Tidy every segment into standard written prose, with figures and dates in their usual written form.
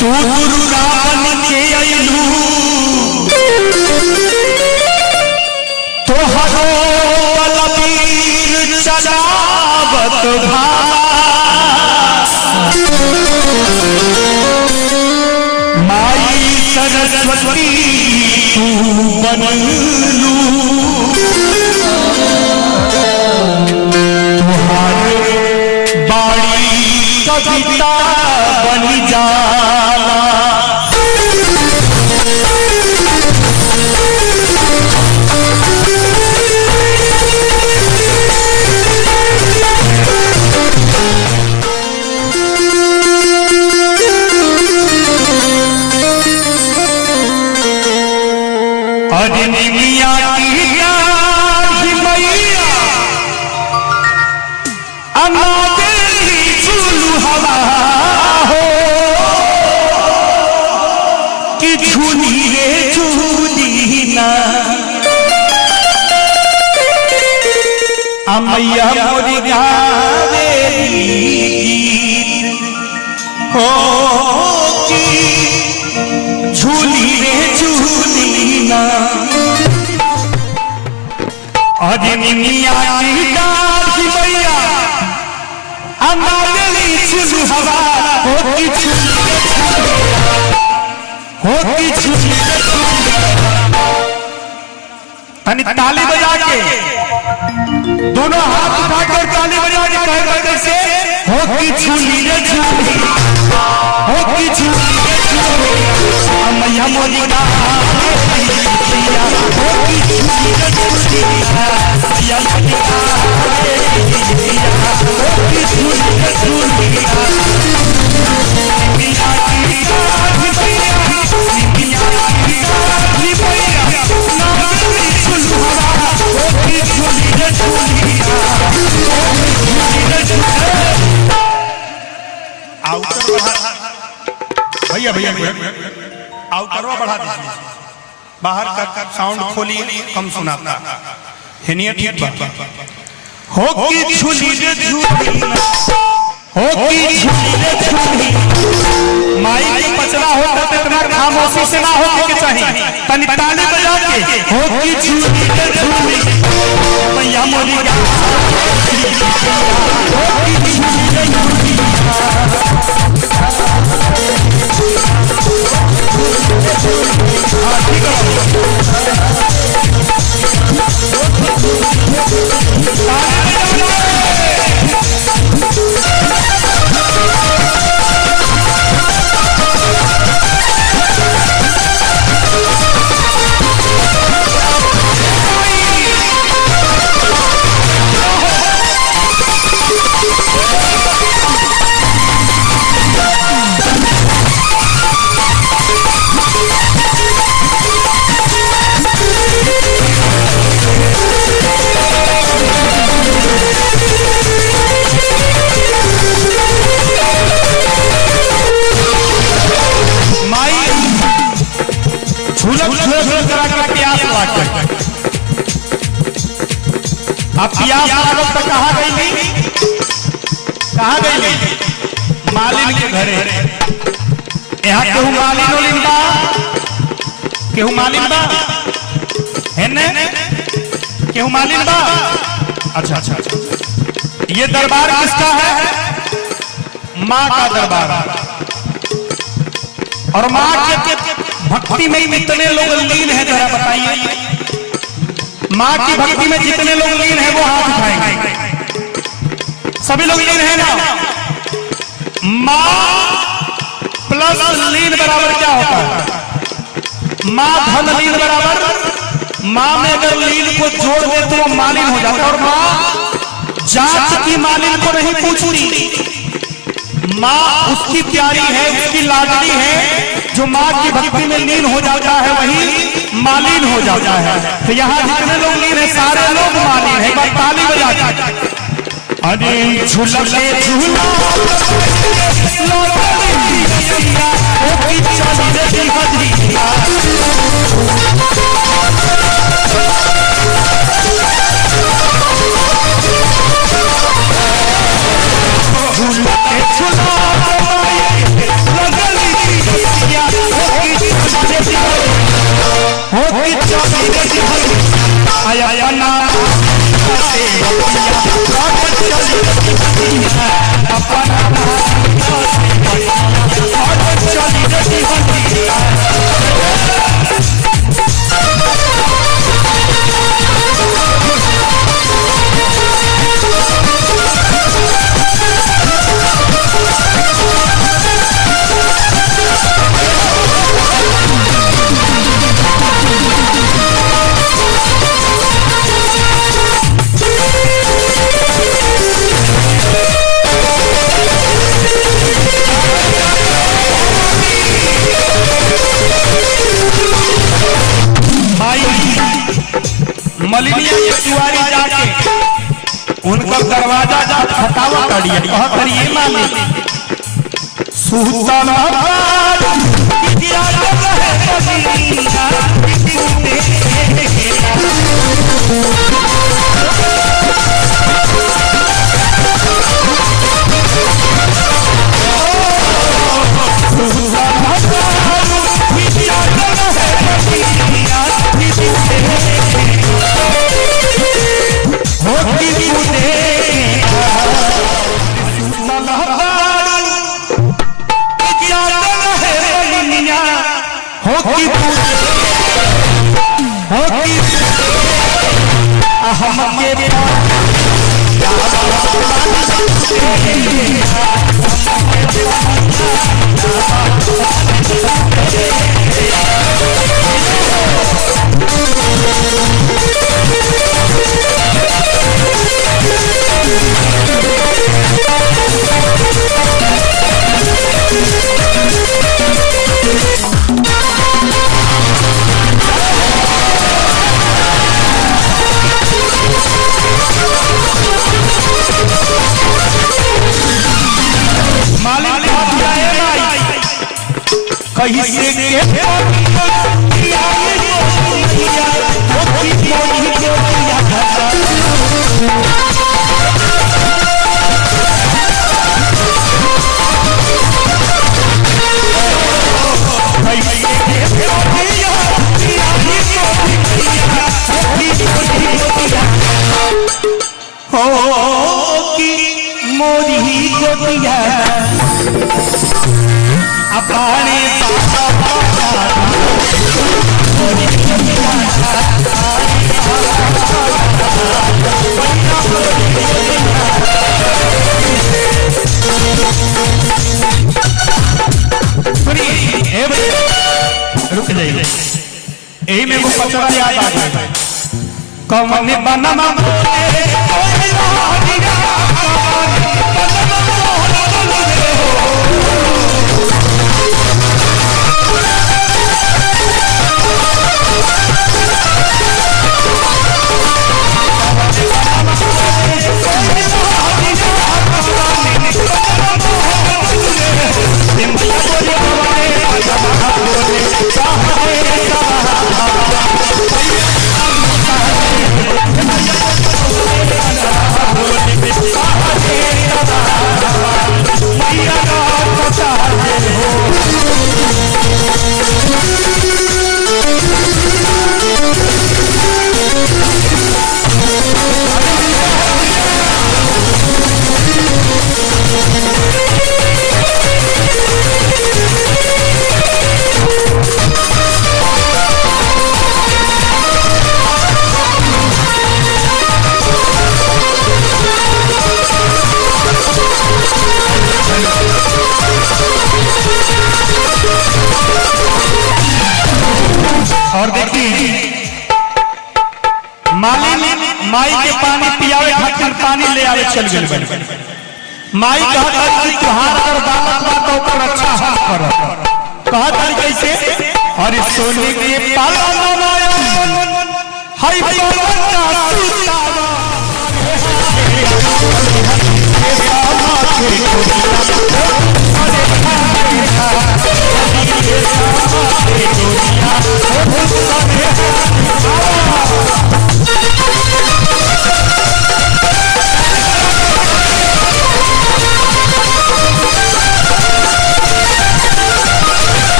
तू दुर्गा बन के अइलू तोहरो बलबीर चलावत माई सरस्वती तू बनलू कविता बन जाला अरे मिया की प्यारी मैया अनादेली झूलू हवा हो कि झूली रे झूली ना मैया मोरी गावेली गीत हो कि झूली रे झूली ना अरे मिया की प्यारी मैया अनादेली झूलू हवा होती झूली तनी ताली बजा के दोनों हाथ उठाकर ताली बजा के कहे कैसे होती झूली रे झूली होती झूली रे झूली मैया मोरी होती झूली रे झूली मैया होती झूली रे झूली भैया भैया आउटरवा बढ़ा दीजिए बाहर का साउंड खोलिए कम सुनाता है ठीक बात हो की झूली रे झूली हो की झूली रे झूली माई की पचड़ा होता तो इतना खामोशी से ना होके के चाहिए तनी ताली बजा के हो की झूली रे झूली मैया मोरी हो की झूली रे झूली अब प्यास लागत तो कहाँ गई मालिन के घरे यहाँ केहू मालिन ओलिन बा केहू मालिन बा है ने केहू मालिन बा अच्छा ये दरबार किसका है माँ का दरबार और माँ के भक्ति में कितने लोग लीन है जरा बताइए माँ की भक्ति में जितने लोग लीन है वो हाथ उठाएंगे सभी लोग लीन है ना माँ प्लस लीन बराबर क्या होता है माँ धन लीन बराबर माँ में अगर लीन को जोड़ दे तो वो मालिन हो जाता है और माँ जात की मालिन को नहीं पूछती माँ उसकी प्यारी है उसकी लाडली है जो माँ की भक्ति में लीन हो जाता है वही मालिन हो जाता है तो यहाँ जितने लोग लीन है सारे लोग मालिन है बात ताली बजा के अरे झूले झूला झूला मलिनिया के दुआरी जाके उनका दरवाजा जा खटावा करिए कह करिए मालिक सुतल किया रहे मलिनिया कहीं से मोरी गोपिया अपने रुक जाइए यही में वो पचड़ा याद आ गया कौन बना और देखिए माई के पानी पियावे खातिर पानी ले आवे चल गए माई कहता कि तुहार अगर बालक बा तो ओकर अच्छा हम करब कहता कैसे अरे सोने के पालन माया हाय बच्चा सुतावा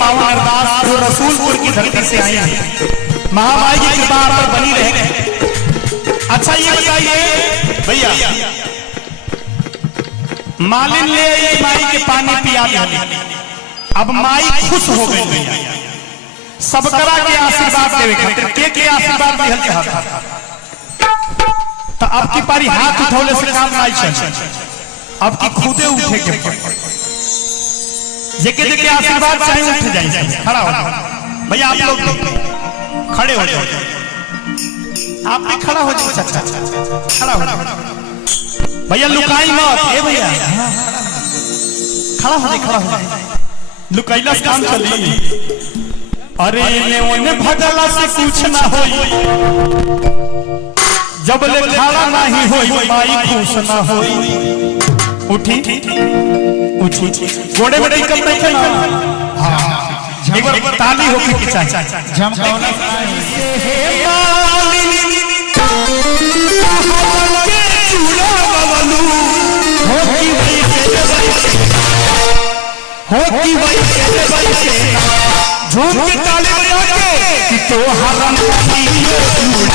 पावन अरदास जो रसूलपुर की धरती से आई है, महामाई की कृपा आप पर बनी रहे। अच्छा ये बताइए भैया, मालिन ले आई माई के पानी पिया दिया, अब माई खुश हो गई भैया, सबकरा के आशीर्वाद देवे खातिर के आशीर्वाद दिहल चाहता, तो अब की पारी हाथ उठौले से काम नहीं चल, अब की खुदे उठे के जेके जेके आशीर्वाद चाहे उठ जाए, खड़ा हो भैया, आप लोग खड़े हो जाओ, आप भी खड़ा हो जाओ, चाचा खड़ा हो भैया, लुकाई मत ए भैया, खड़ा हो जाए, लुकाइला से काम चली। अरे ने भगला से कुछ ना होई, जब ले खड़ा नहीं होई माई खुश ना होई। उठी उठी गोड़े में कम नहीं खेला, एक बार ताली होके की चाचा झमकावला हे मालिनी के चूड़ा बबलू हो की भाई से झूम के ताली बजा के कि तो हरम की चूड़ा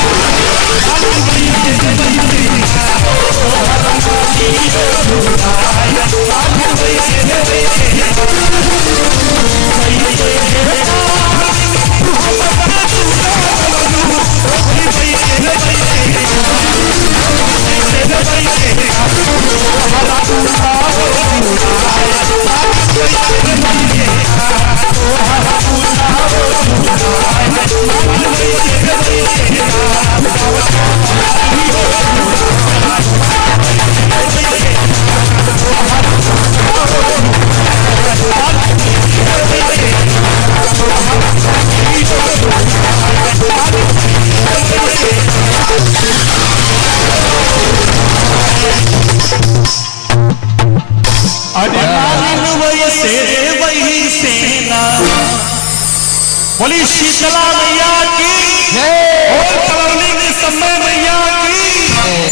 बोली शीतला मैया की, और कलवनी के समय मैया की,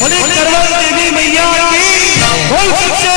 बोली करवल देवी मैया की, बोल सच्चे